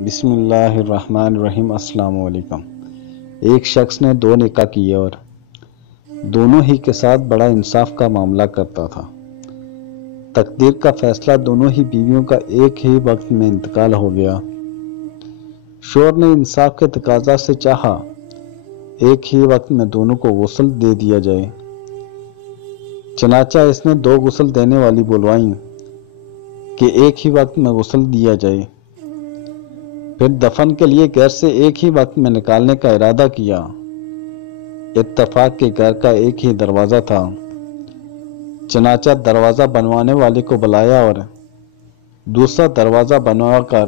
بسم اللہ الرحمن الرحیم۔ السلام علیکم۔ ایک شخص نے 2 نکاح کیے اور دونوں ہی کے ساتھ بڑا انصاف کا معاملہ کرتا تھا۔ تقدیر کا فیصلہ دونوں ہی بیویوں کا ایک ہی وقت میں انتقال ہو گیا۔ شوہر نے انصاف کے تقاضا سے چاہا ایک ہی وقت میں دونوں کو غسل دے دیا جائے، چنانچہ اس نے 2 غسل دینے والی بلوائیں کہ ایک ہی وقت میں غسل دیا جائے۔ پھر دفن کے لیے گھر سے ایک ہی وقت میں نکالنے کا ارادہ کیا۔ اتفاق کے گھر کا ایک ہی دروازہ تھا، چنانچہ دروازہ بنوانے والے کو بلایا اور دوسرا دروازہ بنوا کر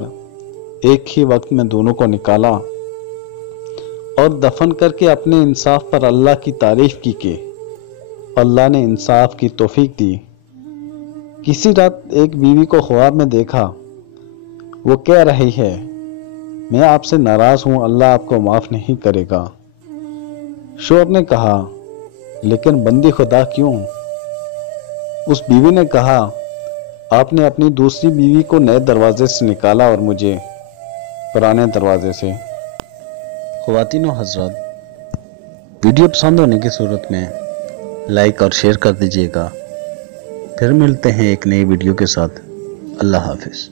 ایک ہی وقت میں دونوں کو نکالا اور دفن کر کے اپنے انصاف پر اللہ کی تعریف کی کہ اللہ نے انصاف کی توفیق دی۔ کسی رات ایک بیوی کو خواب میں دیکھا، وہ کہہ رہی ہے، میں آپ سے ناراض ہوں، اللہ آپ کو معاف نہیں کرے گا۔ شوہر نے کہا، لیکن بندی خدا کیوں؟ اس بیوی نے کہا، آپ نے اپنی دوسری بیوی کو نئے دروازے سے نکالا اور مجھے پرانے دروازے سے۔ خواتین و حضرات، ویڈیو پسند ہونے کی صورت میں لائک اور شیئر کر دیجیے گا۔ پھر ملتے ہیں ایک نئی ویڈیو کے ساتھ۔ اللہ حافظ۔